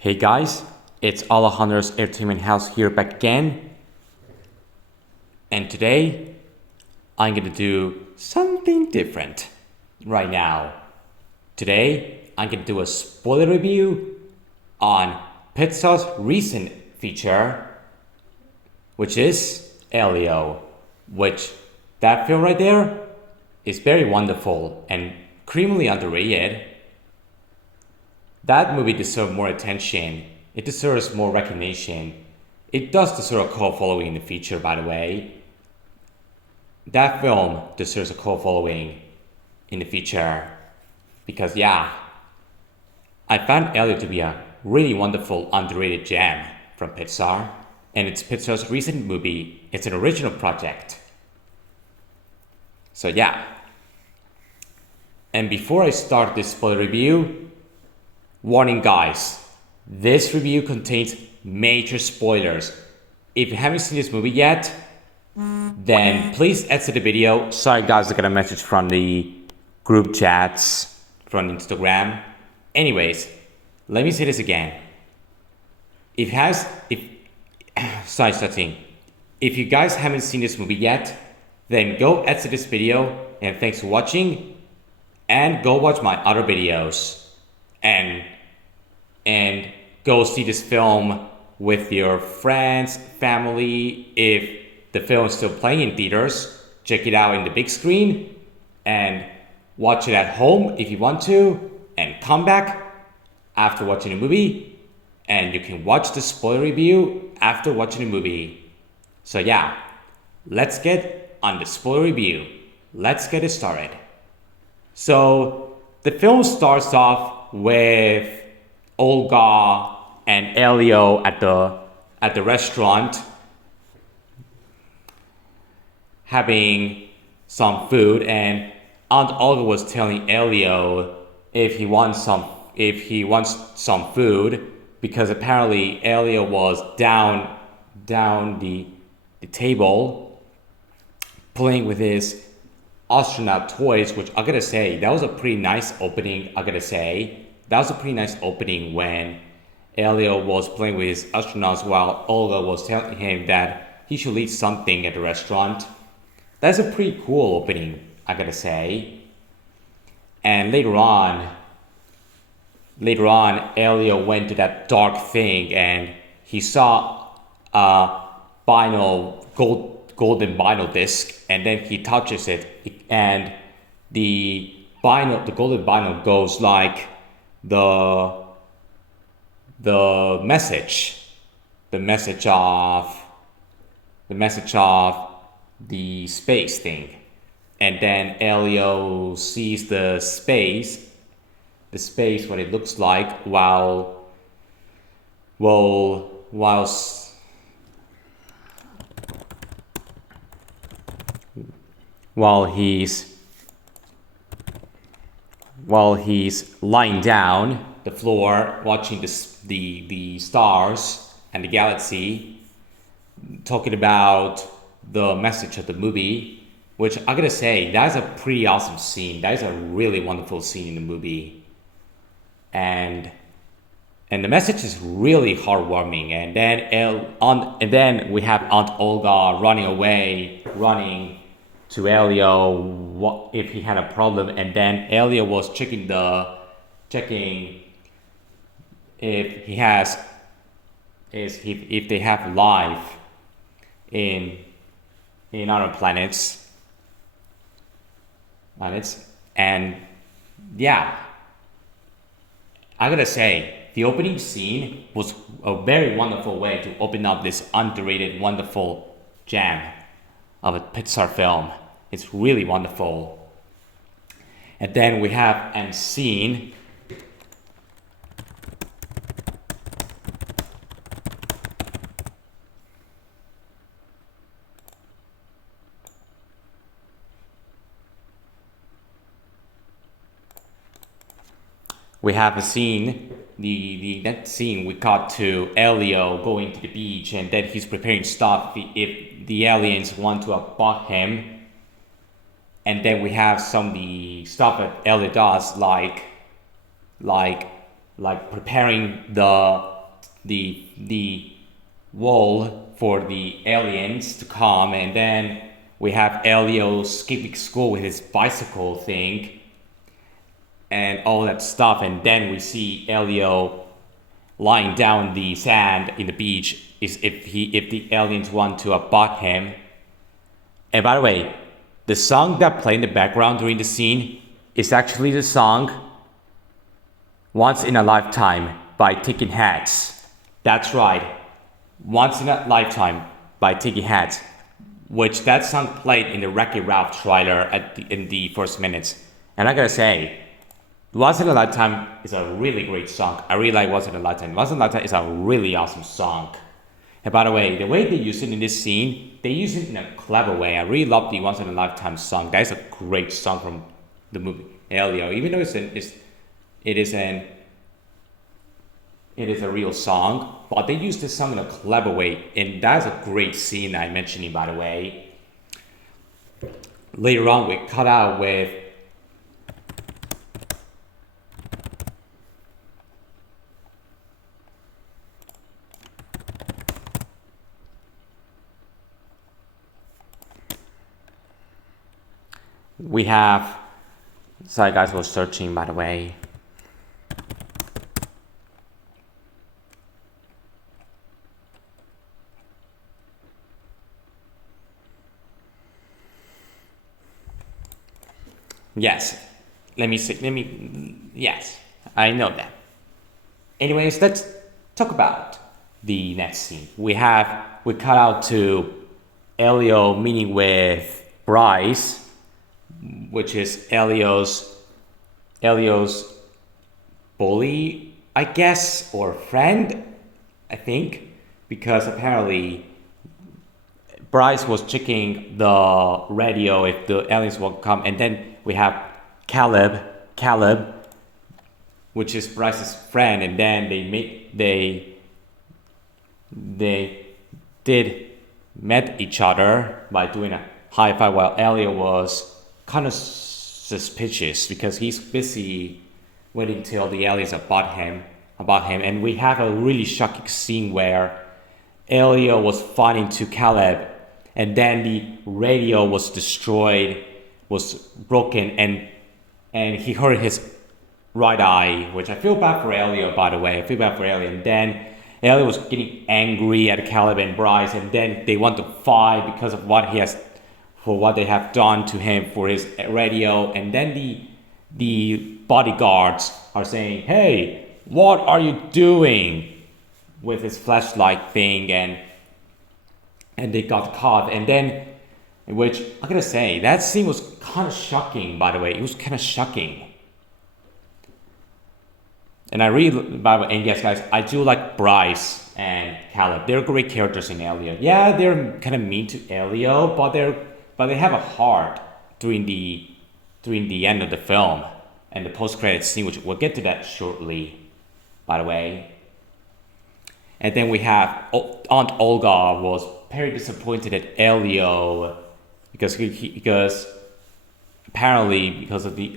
Hey guys, it's Alejandro's Entertainment House here back again. And today, I'm gonna do something different right now. Today, I'm gonna do a spoiler review on Pixar's recent feature, which is Elio, which that film right there is very wonderful and criminally underrated. That movie deserves more attention. It deserves more recognition. It does deserve a cult following in the future, by the way. That film deserves a cult following in the future. Because, yeah, I found Elio to be a really wonderful, underrated gem from Pixar. And it's Pixar's recent movie. It's an original project. So, yeah. And before I start this spoiler review, warning guys, this review contains major spoilers. If you haven't seen this movie yet, then please exit the video. Sorry guys, I got a message from the group chats from Instagram. Anyways, let me say this again. If you guys haven't seen this movie yet, then go exit this video and thanks for watching, and go watch my other videos. And go see this film with your friends, family. If the film is still playing in theaters, check it out in the big screen and watch it at home if you want to, and come back after watching the movie and you can watch the spoiler review after watching the movie. So yeah, let's get on the spoiler review. Let's get it started. So the film starts off with Olga and Elio at the restaurant having some food, and Aunt Olga was telling Elio if he wants some food, because apparently Elio was down the table playing with his astronaut toys, which I gotta say, that was a pretty nice opening. That was a pretty nice opening when Elio was playing with his astronauts while Olga was telling him that he should eat something at the restaurant. That's a pretty cool opening, I gotta say. And later on, Elio went to that dark thing and he saw a golden vinyl disc, and then he touches it, and the golden vinyl goes like the message of the space thing. And then Elio sees the space what it looks like while he's lying down the floor watching the stars and the galaxy, talking about the message of the movie, which I gotta say, that's a pretty awesome scene. That is a really wonderful scene in the movie, and the message is really heartwarming. And then we have Aunt Olga running to Elio if he had a problem, and then Elio was checking if they have life in other planets, and yeah, I gotta say, the opening scene was a very wonderful way to open up this underrated, wonderful gem of a Pixar film. It's really wonderful. And then we have end scene. We have a scene, the next scene we cut to Elio going to the beach, and then he's preparing stuff if the aliens want to abduct him. And then we have some of the stuff that Elio does, like like preparing the wall for the aliens to come, and then we have Elio skipping school with his bicycle thing and all that stuff, and then we see Elio lying down in the sand in the beach is if the aliens want to abduct him. And by the way, the song that played in the background during the scene is actually the song Once in a Lifetime by Taking Heads. That's right, Once in a Lifetime by Taking Heads, which that song played in the Wreck-It Ralph trailer in the first minutes. And I gotta say, Once in a Lifetime is a really great song. I really like Once in a Lifetime. Once in a Lifetime is a really awesome song. And by the way, the way they use it in this scene, they use it in a clever way. I really love the Once in a Lifetime song. That is a great song from the movie Elio. Even though it is a real song, but they use this song in a clever way, and that's a great scene I mentioned, by the way. Later on, we cut out with we have, sorry guys, was searching, by the way. Yes, yes, I know that. Anyways, let's talk about the next scene. We cut out to Elio meeting with Bryce, which is Elio's bully, I guess, or friend, I think, because apparently Bryce was checking the radio if the aliens will come, and then we have Caleb, which is Bryce's friend, and then they met each other by doing a high five, while Elio was kind of suspicious because he's busy waiting till the aliens about him, and we have a really shocking scene where Elio was fighting to Caleb, and then the radio was destroyed, was broken, and he hurt his right eye, which I feel bad for Elio, by the way. I feel bad for Elio. And then Elio was getting angry at Caleb and Bryce, and then they want to fight because of what they have done to him for his radio. And then the bodyguards are saying, "Hey, what are you doing?" with his flashlight thing, and they got caught. And then, which I gotta say, that scene was kind of shocking, by the way. It was kind of shocking. And I really, and yes guys, I do like Bryce and Caleb. They're great characters in Elio. Yeah, they're kind of mean to Elio, but they have a heart during the end of the film and the post-credit scene, which we'll get to that shortly, by the way. And then we have Aunt Olga was very disappointed at Elio because apparently because of the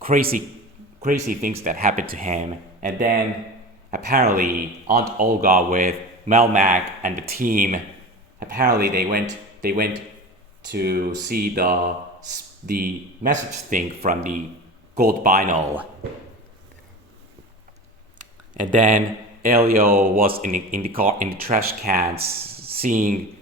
crazy things that happened to him. And then apparently Aunt Olga with Melmac and the team, apparently they went to see the message thing from the gold vinyl. And then Elio was in the trash cans seeing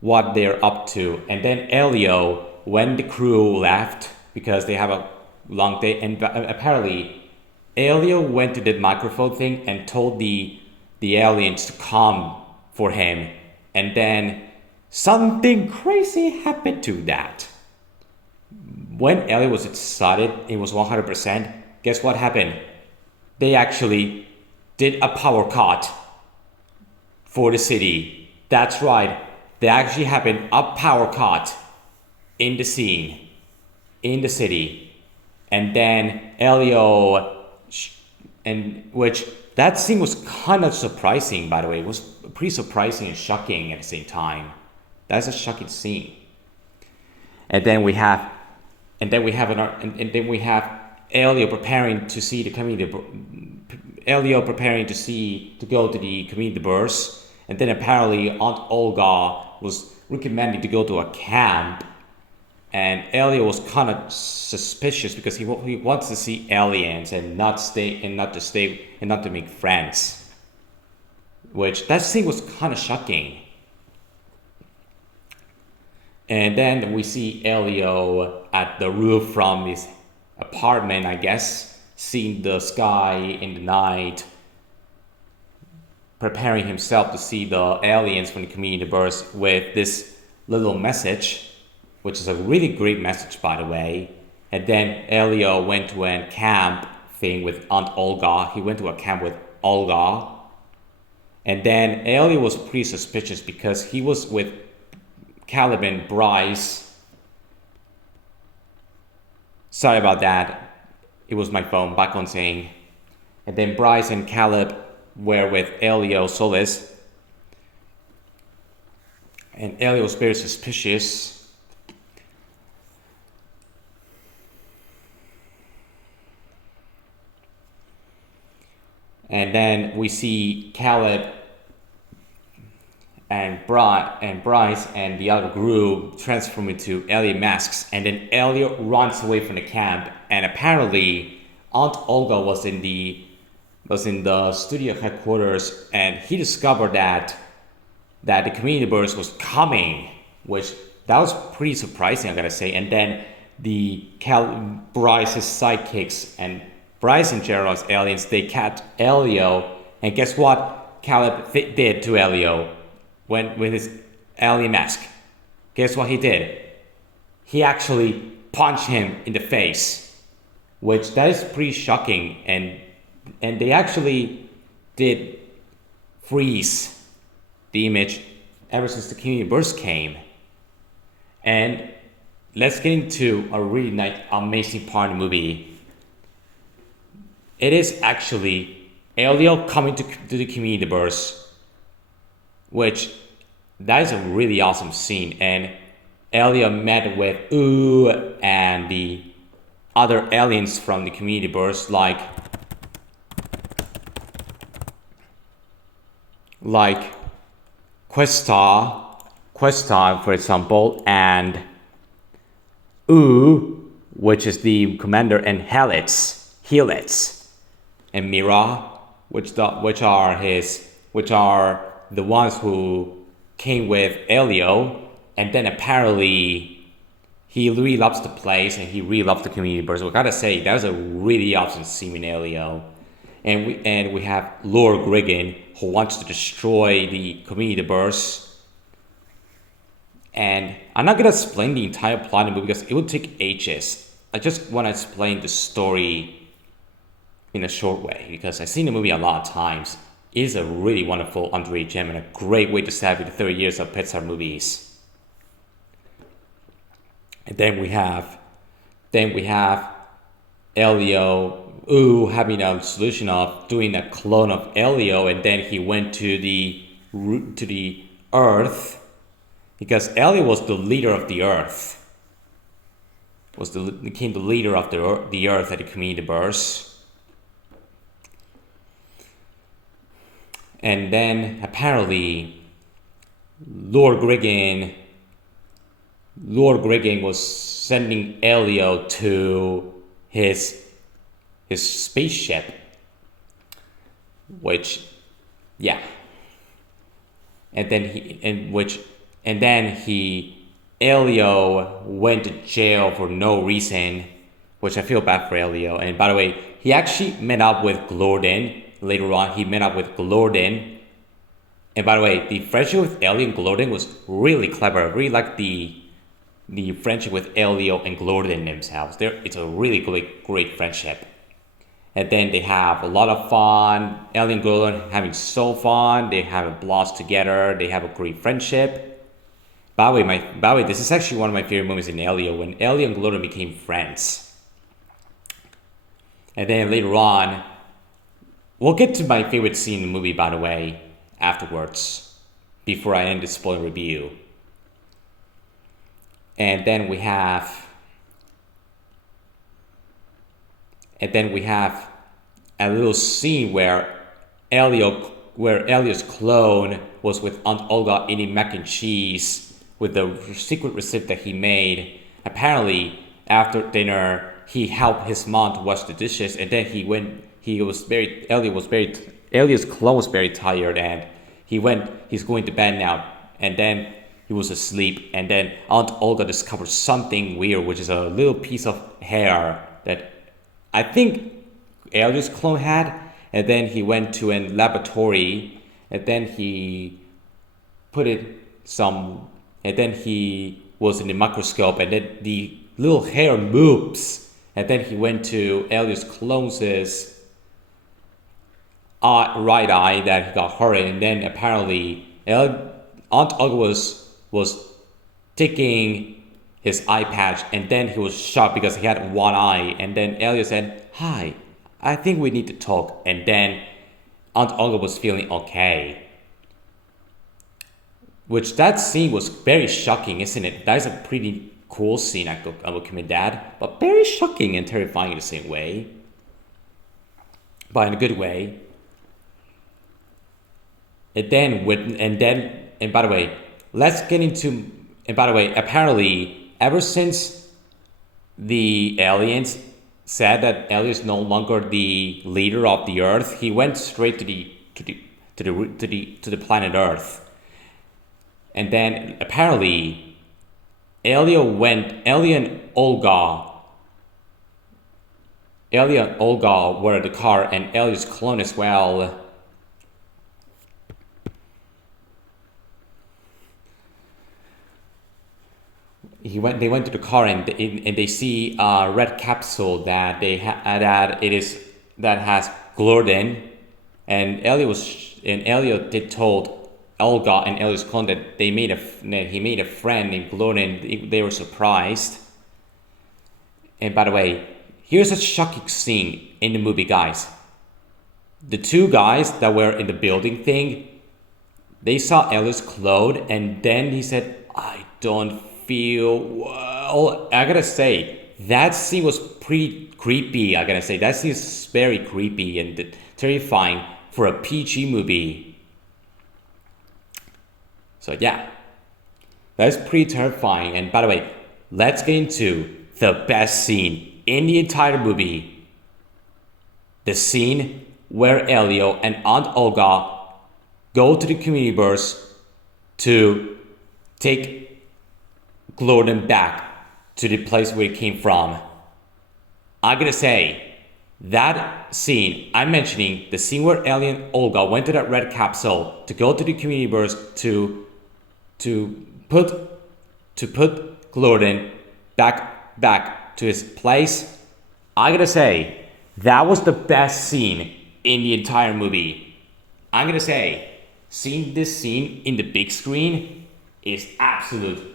what they're up to. And then Elio, when the crew left because they have a long day, and apparently Elio went to the microphone thing and told the aliens to come for him. And then something crazy happened to that. When Elio was excited, it was 100%. Guess what happened? They actually did a power cut for the city. That's right. There actually happened a power cut in the scene, in the city. And then Elio, and which that scene was kind of surprising, by the way. It was pretty surprising and shocking at the same time. That's a shocking scene. And then we have and then we have and then we have Elio preparing to see the community. Elio preparing to go to the community burst, and then apparently Aunt Olga was recommending to go to a camp, and Elio was kind of suspicious because he wants to see aliens and not to make friends, which that scene was kind of shocking. And then we see Elio at the roof from his apartment, I guess, seeing the sky in the night, preparing himself to see the aliens from the community burst with this little message, which is a really great message, by the way. And then Elio went to a camp thing with Aunt Olga. He went to a camp with Olga. And then Elio was pretty suspicious because he was with Caleb and Bryce. Sorry about that. It was my phone back on saying. And then Bryce and Caleb were with Elio Solis. And Elio was very suspicious. And then we see Caleb and Bryce and the other group transform into alien masks, and then Elio runs away from the camp, and apparently Aunt Olga was in the studio headquarters, and he discovered that the community burst was coming, which that was pretty surprising, I gotta say. And then Bryce's sidekicks and Bryce in general as aliens, they catch Elio, and guess what Caleb did to Elio? When with his alien mask, guess what he did? He actually punched him in the face, which that is pretty shocking. And they actually did freeze the image ever since the community burst came. And let's get into a really nice, amazing part of the movie. It is actually Elio coming to the community burst, which that is a really awesome scene. And Elio met with and the other aliens from the community burst, like Questa, for example, and which is the commander, and Helix, and Mira, which are the ones who came with Elio. And then apparently he really loves the place and he really loves the community burst. We gotta say that was a really awesome scene in Elio. And we have Lord Griggin, who wants to destroy the community burst. And I'm not gonna explain the entire plot of the movie because it would take ages. I just want to explain the story in a short way because I've seen the movie a lot of times. It is a really wonderful underrated gem and a great way to celebrate the 30 years of Pixar movies. And then we have Elio having a solution of doing a clone of Elio, and then he went to the Earth because Elio was the leader of the Earth. Became the leader of the Earth at the community burst. And then apparently Lord Griggin was sending Elio to his spaceship, which, yeah. And then Elio went to jail for no reason, which I feel bad for Elio. And by the way, he actually met up with Glorden. Later on, he met up with Glorden. And by the way, the friendship with Elio and Glorden was really clever. I really like the friendship with Elio and Glorden themselves. It's a really great friendship. And then they have a lot of fun. Elio and Glorden having so fun. They have a blast together. They have a great friendship. By the way, this is actually one of my favorite moments in Elio, when Elio and Glorden became friends. And then later on, we'll get to my favorite scene in the movie, by the way, afterwards, before I end the spoiler review. And then we have And then we have a little scene where Elio's clone was with Aunt Olga eating mac and cheese with the secret recipe that he made. Apparently, after dinner, he helped his mom to wash the dishes, and then Elio's clone was very tired, and he's going to bed now, and then he was asleep, and then Aunt Olga discovered something weird, which is a little piece of hair that I think Elio's clone had, and then he went to a laboratory, and then he put it some, and then he was in the microscope, and then the little hair moves, and then he went to Elio's clone's right eye that he got hurt, and then apparently Aunt Olga was taking his eye patch, and then he was shocked because he had one eye, and then Elio said, "Hi, I think we need to talk," and then Aunt Olga was feeling okay. Which that scene was very shocking, isn't it? That is a pretty cool scene, I will commit that, but very shocking and terrifying in the same way, but in a good way. And by the way, let's get into. And by the way, apparently, ever since the aliens said that Elio is no longer the leader of the Earth, he went straight to the planet Earth. And then apparently, Elio and Olga were in the car, and Elio's clone as well. They went to the car, and they see a red capsule that that has gluten, and Elio did told Olga and Elio's clone that he made a friend named gluten. They were surprised. And by the way, here's a shocking scene in the movie, guys. The two guys that were in the building thing, they saw Elio's clone, and then he said, "I don't feel well." I gotta say, that scene was pretty creepy. I gotta say, that scene is very creepy and terrifying for a PG movie. So yeah, that's pretty terrifying. And by the way, let's get into the best scene in the entire movie. The scene where Elio and Aunt Olga go to the communiverse to take gluten back to the place where it came from. I'm gonna say, that scene, I'm mentioning the scene where Elio and Olga went to that red capsule to go to the communiverse to put gluten back to his place. I gotta say, that was the best scene in the entire movie. I'm gonna say, seeing this scene in the big screen is absolute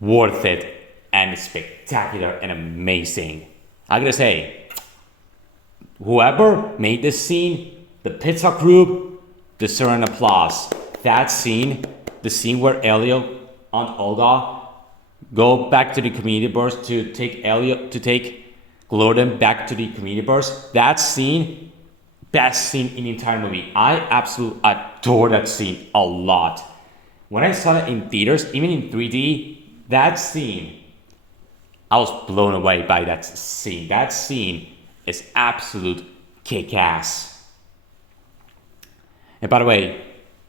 worth it and spectacular and amazing. I'm gonna say, whoever made this scene, the Pizza Group, deserve an applause. That scene, the scene where Elio and Olga go back to the community verse to take gluten back to the community verse. That scene, best scene in the entire movie. I absolutely adore that scene a lot. When I saw it in theaters, even in 3D, that scene, I was blown away by that scene. That scene is absolute kick-ass. And by the way,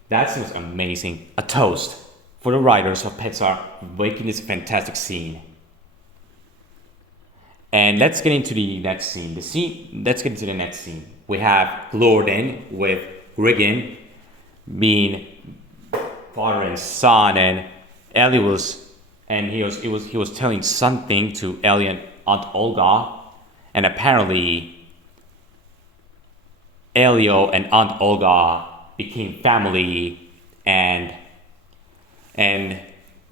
that scene was amazing. A toast for the writers of Pixar making this fantastic scene. And let's get into the next scene. Let's get into the next scene. We have Gordon with Regan being father and son, and Ellie he was telling something to Ellie and Aunt Olga, and apparently Elio and Aunt Olga became family, and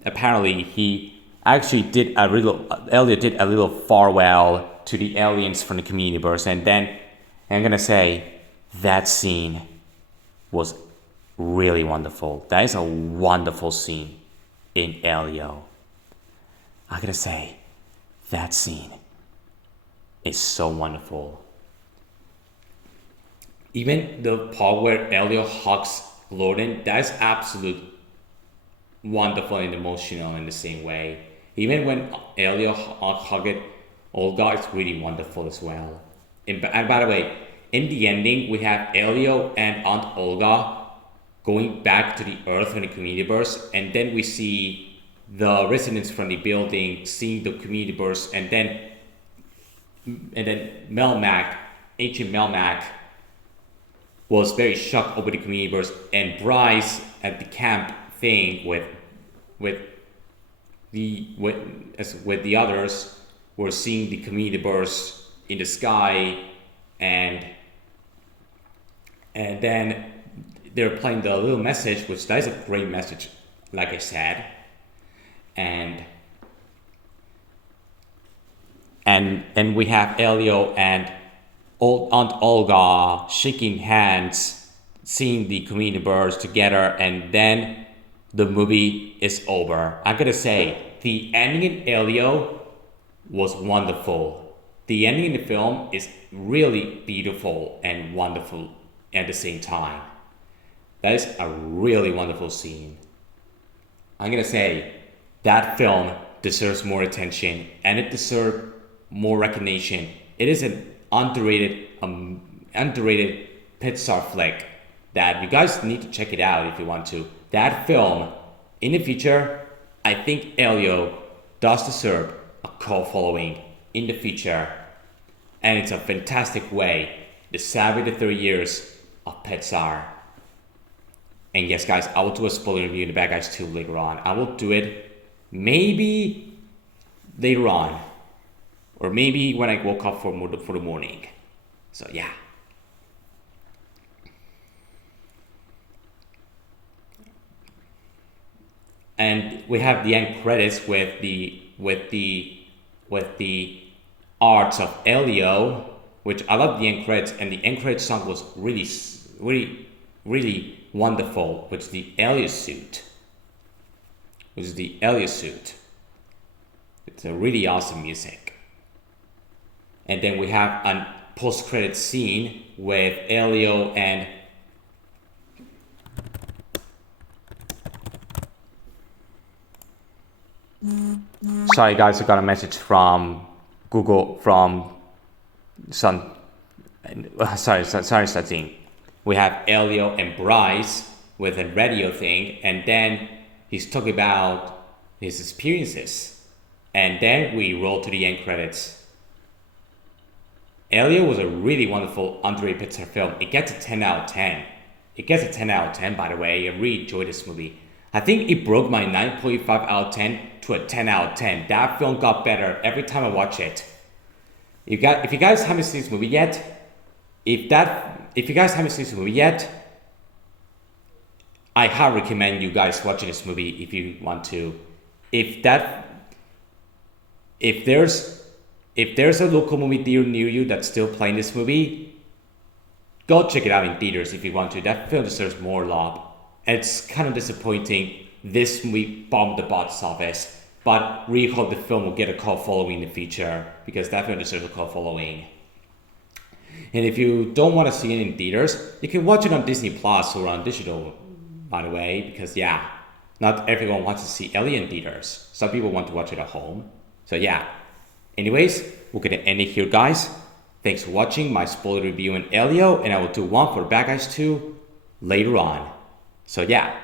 apparently Elio did a little farewell to the aliens from the communiverse, and then I'm gonna say that scene was really wonderful. That is a wonderful scene in Elio. I gotta say, that scene is so wonderful. Even the part where Elio hugs Gordon, that is absolute wonderful and emotional in the same way. Even when Elio hugged Olga, it's really wonderful as well. And by the way, in the ending, we have Elio and Aunt Olga going back to the Earth when the community bursts, and then we see the residents from the building seeing the community burst, and then Melmac, ancient Melmac, was very shocked over the community burst, and Bryce at the camp thing with the others were seeing the community burst in the sky, and then they're playing the little message, which that is a great message, like I said, and we have Elio and Aunt Olga shaking hands, seeing the community birds together, and then the movie is over. I'm gonna say the ending in Elio was wonderful. The ending in the film is really beautiful and wonderful at the same time. That is a really wonderful scene. I'm gonna say that film deserves more attention and it deserves more recognition. It is an underrated Pixar flick that you guys need to check it out if you want to. That film, in the future, I think Elio does deserve a cult following in the future, and it's a fantastic way to celebrate the 30 years of Pixar. And yes, guys, I will do a spoiler review in the Bad Guys 2 later on. I will do it maybe later on, or maybe when I woke up for the morning. So yeah. And we have the end credits with the arts of Elio, which I love the end credits, and the end credits song was really wonderful, which is the Elio suit. It's a really awesome music. And then we have a post-credit scene with Elio and sorry guys, I got a message from Google from some sorry Satine. We have Elio and Bryce with a radio thing, and then he's talking about his experiences, and then we roll to the end credits. Elio was a really wonderful underrated Pixar film. It gets a 10 out of 10. It gets a 10 out of 10, by the way. I really enjoyed this movie. I think it broke my 9.5 out of 10 to a 10 out of 10. That film got better every time I watch it. If you guys haven't seen this movie yet, I highly recommend you guys watching this movie if you want to. If there's a local movie theater near you that's still playing this movie, go check it out in theaters if you want to. That film deserves more love. It's kind of disappointing this movie bombed the box office, but really hope the film will get a cult following in the future, because that film deserves a cult following. And if you don't want to see it in theaters, you can watch it on Disney Plus or on digital, by the way, because yeah, not everyone wants to see Elio in theaters. Some people want to watch it at home. So yeah. Anyways, we're gonna end it here, guys. Thanks for watching my spoiler review on Elio, and I will do one for Bad Guys 2 later on. So yeah.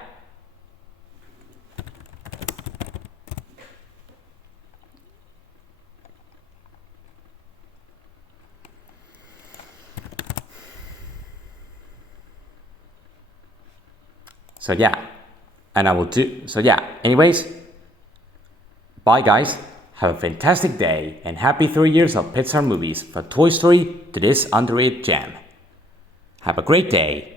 Anyways, bye guys. Have a fantastic day and happy 3 years of Pixar movies from Toy Story to this underrated gem. Have a great day.